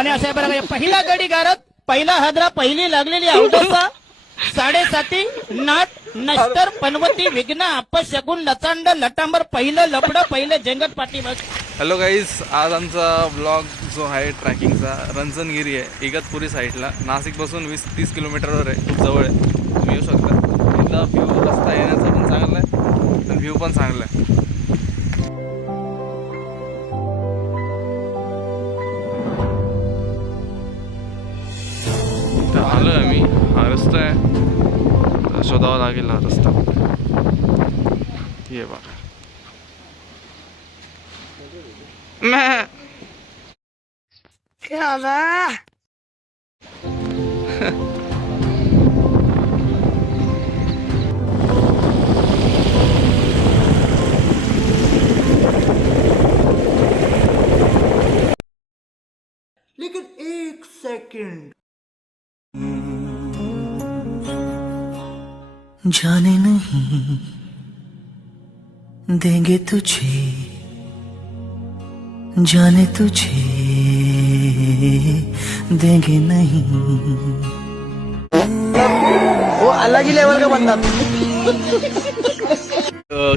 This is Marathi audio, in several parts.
आणि अशा प्रकारे पहिला गडी गारत पहिला हादरा पहिली लागलेली अवदसा 7:30 नाट नष्टर पनवती विघ्न अपशगुन लचांड लटांबर पहिलं लपड पहिलं जंगत पाठीमाग. हॅलो गाईज, आज आमचा ब्लॉग जो आहे ट्रॅकिंगचा रंजनगिरी आहे इगतपुरी साईडला. नाशिकपासून 20-30 किलोमीटरवर आहे, खूप जवळ आहे. तुम्ही येऊ शकता. इथला व्ह्यू रस्ता येण्याचा पण चांगला आहे आणि व्ह्यू पण चांगला आहे. तर आलो आहे आम्ही. हा रस्ता आहे, शोधावा लागेल हा रस्ता. ये बघा लेकिन एक सेकंड जाने नहीं देंगे तुझे, जाने तुझे देंगे नहीं. वो अलग ही लेवल का बंदा.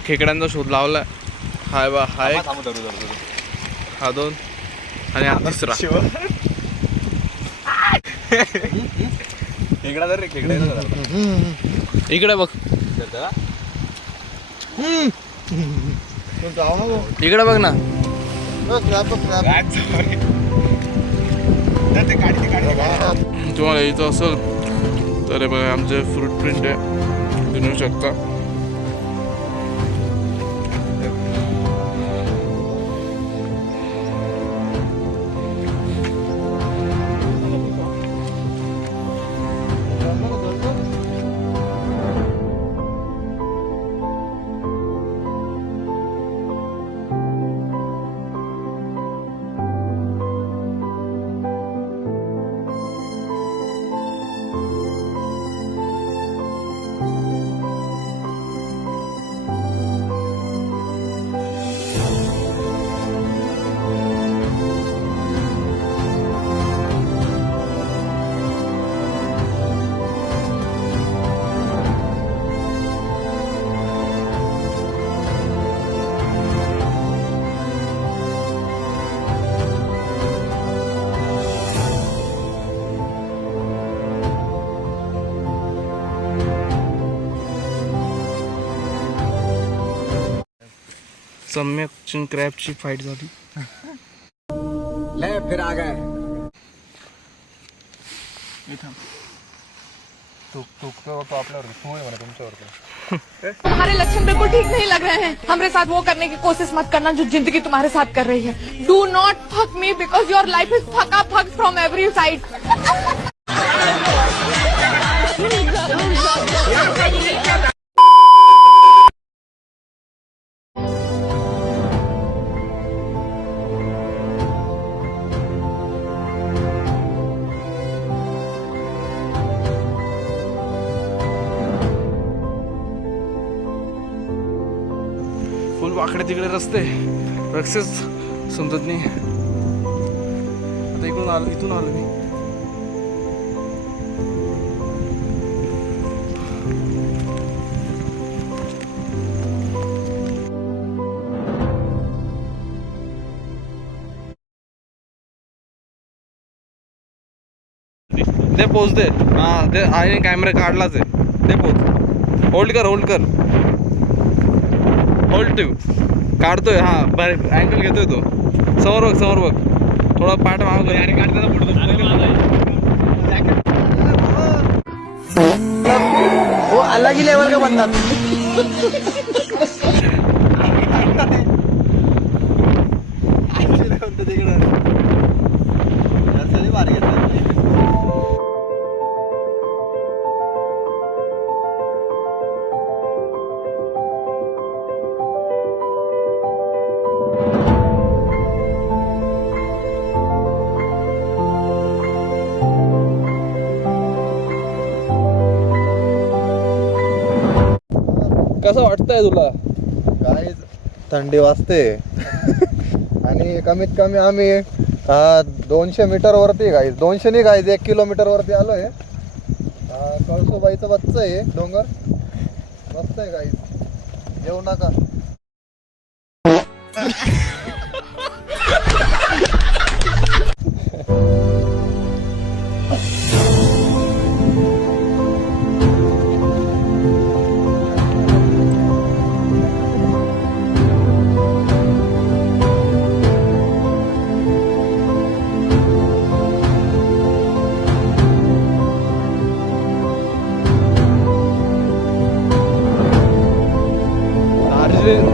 खेकड्यांचा शोध लावलाय. हाय बा हाय, हा दोन आणि हा तिसरा. इकडे बघ, इकडे बघ ना. तुम्हाला यायचं असेल तर बघा आमचे फ्रूट प्रिंट आहे, तुम्ही येऊ शकता. सम्यक चिंग क्रॅबची फाईट झाली. ले फिर आ गए. तुम्हारे लक्षण बिल्कुल ठीक नहीं लग रहे हैं. हमारे साथ वो करने की कोशिश मत करना जो जिंदगी तुम्हारे साथ कर रही है. Do not fuck me because your life is फक फ्रॉम एवरी साइड. फुल वाकडे तिकडे रस्ते, रस्तेच समजत नाही. आता इकडून आलो, इथून आलो मी. ते पोच दे. हा ते आहे, कॅमेरा काढलाच आहे. ते पोच. होल्ड कर, होल्ड कर, होल्ड ठेव. काढतोय. हा अँगल घेतोय तो. समोर बघ, समोर बघ. थोडा पाठ माग वो अलग ही लेवल का बंदा. कसं वाटतंय तुला? काय थंडी वाजते आणि कमीत कमी आम्ही 200 मीटर वरती गाईज, 200 नाही गाईज, 1 किलोमीटर वरती आलोय. कळसुबाईचं बच्च आहे डोंगर, मस्त आहे गाईज, येऊ नका.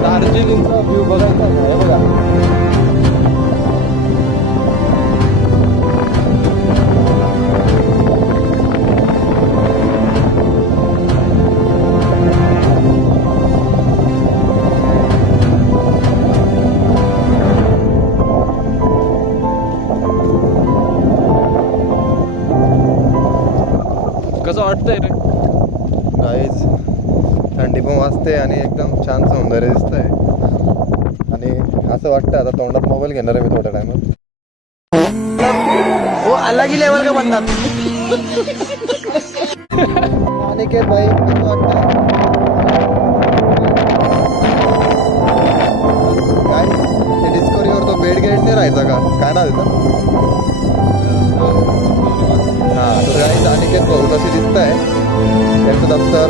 दार्जिलिंगचा व्ह्यू बघायचा आहे बघा. कसं वाटतंय रे गाईज? थंडी पण वाजते आणि एकदम छान सौंदर्य दिसतंय. आणि असं वाटतं आता तोंडात मोबाईल घेणार आहे मी थोड्या टायमात. वो अलग ही लेवल का बंदा था. अनिकेत भाई कसं वाटतं? काय ते डिस्कवरीवर तो बेड गेट नाही राहायचा का, काय नाव येतं? हां, तर गाईज अनिकेत भाऊ कसे दिसत आहे, त्यांचं दफ्तर,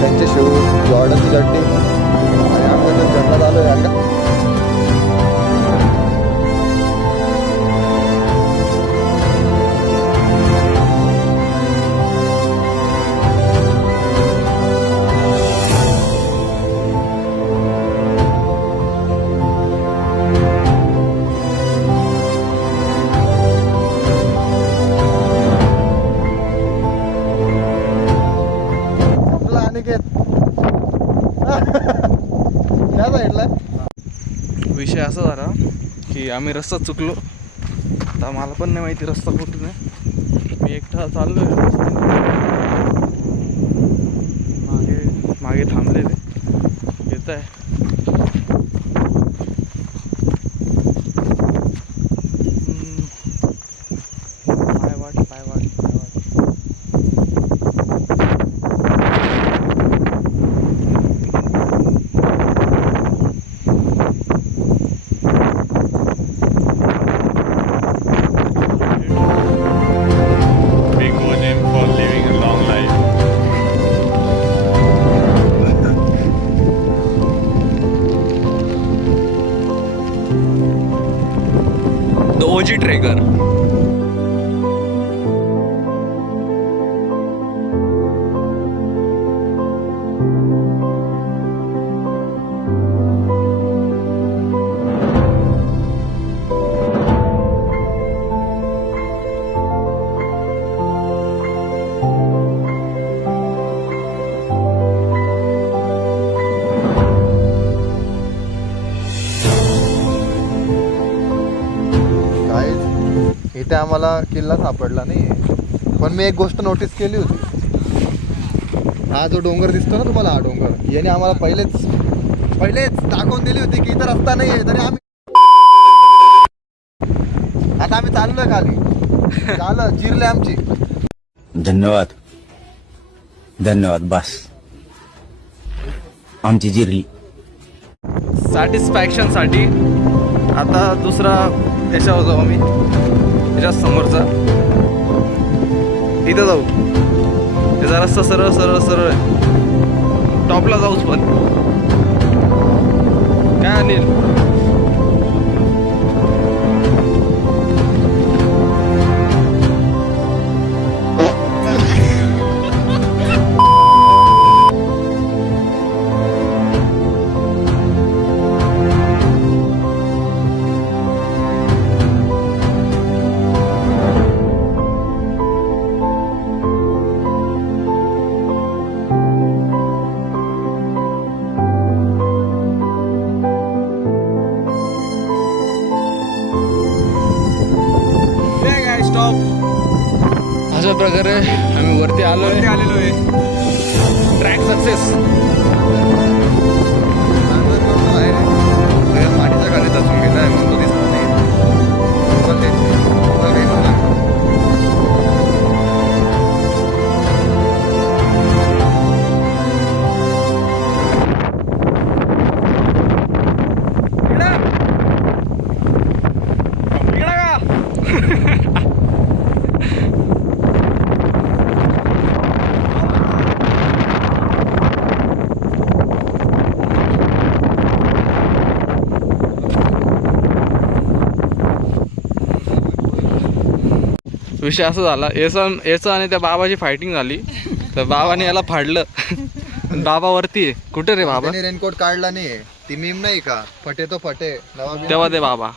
त्यांचे शूज, जॉर्डनची चड्डी आणि आमच्या तर जंगलात आलो आहे. त्या साईडला विषय असा झाला की आम्ही रस्ता चुकलो. आता मला पण नाही माहिती रस्ता कुठून आहे. मी एकटा चाललो आहे, मागे थांबलेले येत आहे. पाय वाट ओजी ट्रेकर. इथे आम्हाला किल्ला सापडला नाही, पण मी एक गोष्ट नोटीस केली होती. हा जो डोंगर दिसतो ना तुम्हाला, हा डोंगर याने आम्हाला पहिलेच दाखवून दिली होती की इथं रस्ता नाही आहे. तरी आता आम्ही चाललोय खाली, झालं जिरले आमची. धन्यवाद बस, आमची जिरली. सॅटिस्फॅक्शनसाठी आता दुसरा याच्यावर जाऊ आम्ही, त्याच्या समोरचा इथं जाऊ. त्याचा रस्ता सरळ सरळ सरळ आहे, टॉपला जाऊच. पण काय अनिल, अशा प्रकारे आम्ही वरती आलेलो आहे. Track success. माडीच्या खाली बसून गेला म्हणून तो दिसत नाही. विषय असा झाला, याचं आणि त्या बाबाची फायटिंग झाली, तर बाबाने याला फाडलं. बाबा वरती आहे. कुठे रे बाबा? त्याने रेनकोट काढला नाही, ती मीम नाही का, फटे तो फटे नवा तेव्हा ते बाबा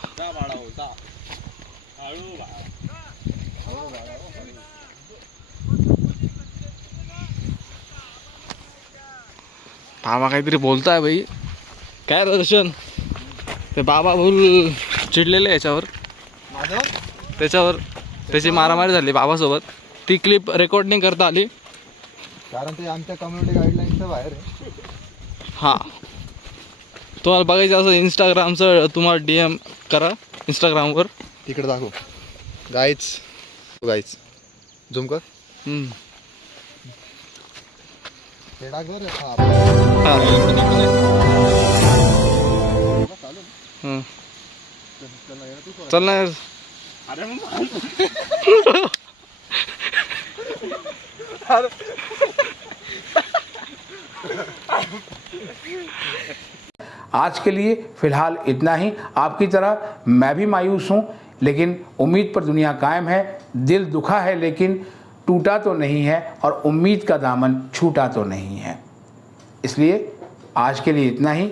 बाबा काहीतरी बोलताय भाई. काय दर्शन, ते बाबा बोल चिडलेले याच्यावर, त्याच्यावर त्याची मारामारी झाली बाबासोबत. ती क्लिप रेकॉर्ड नाही करता आली, कारण ते आमच्या कम्युनिटी गाईडलाईनच्या बाहेर आहे. हां तुम्हाला बघायचं असं इंस्टाग्रामचं तुम्हाला DM करा इंस्टाग्रामवर. तिकडे दाखव गाईच झूम कर. हे टाक बरं. हां चल ना यार. आज के लिए फिलहाल इतना ही। आपकी तरह मैं भी मायूस हूँ, लेकिन उम्मीद पर दुनिया कायम है। दिल दुखा है लेकिन टूटा तो नहीं है, और उम्मीद का दामन छूटा तो नहीं है। इसलिए आज के लिए इतना ही।